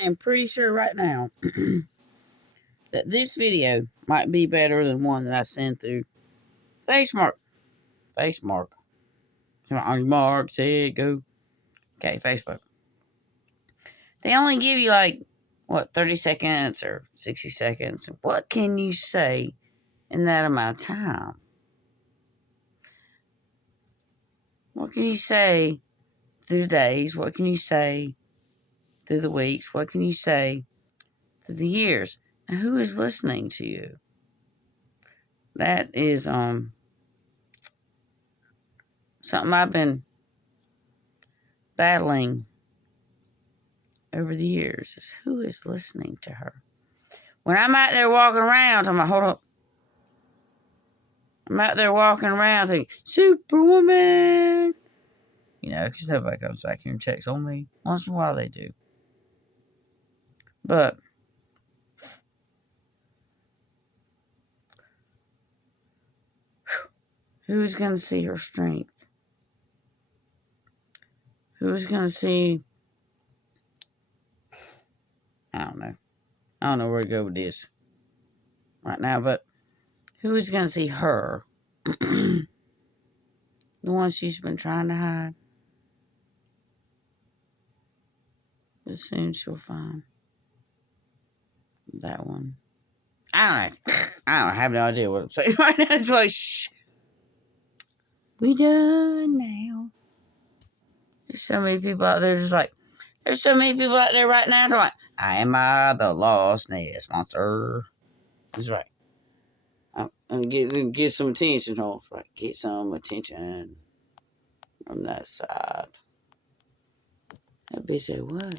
I am pretty sure right now that this video might be better than one that I sent through FaceMark. FaceMark. On your mark, set, go. Okay, Facebook. They only give you 30 seconds or 60 seconds. What can you say in that amount of time? What can you say through the days? What can you say through the weeks? What can you say through the years? Now, who is listening to you? That is something I've been battling over the years, is who is listening to her. When I'm out there walking around, I'm like, hold up. I'm out there walking around thinking, Superwoman. Because nobody comes back here and checks on me. Once in a while they do. But who is going to see her strength? Who is going to see... I don't know. I don't know where to go with this right now, but who is going to see her? The one she's been trying to hide. But soon she'll find that one. I don't have no idea what I'm saying right now. It's like, shh. We done now. There's so many people out there just like, there's so many people out there right now like, I am the Lost Nest Monster. That's right. I'm get some attention, folks. Right. Get some attention from that side. That bitch said, what?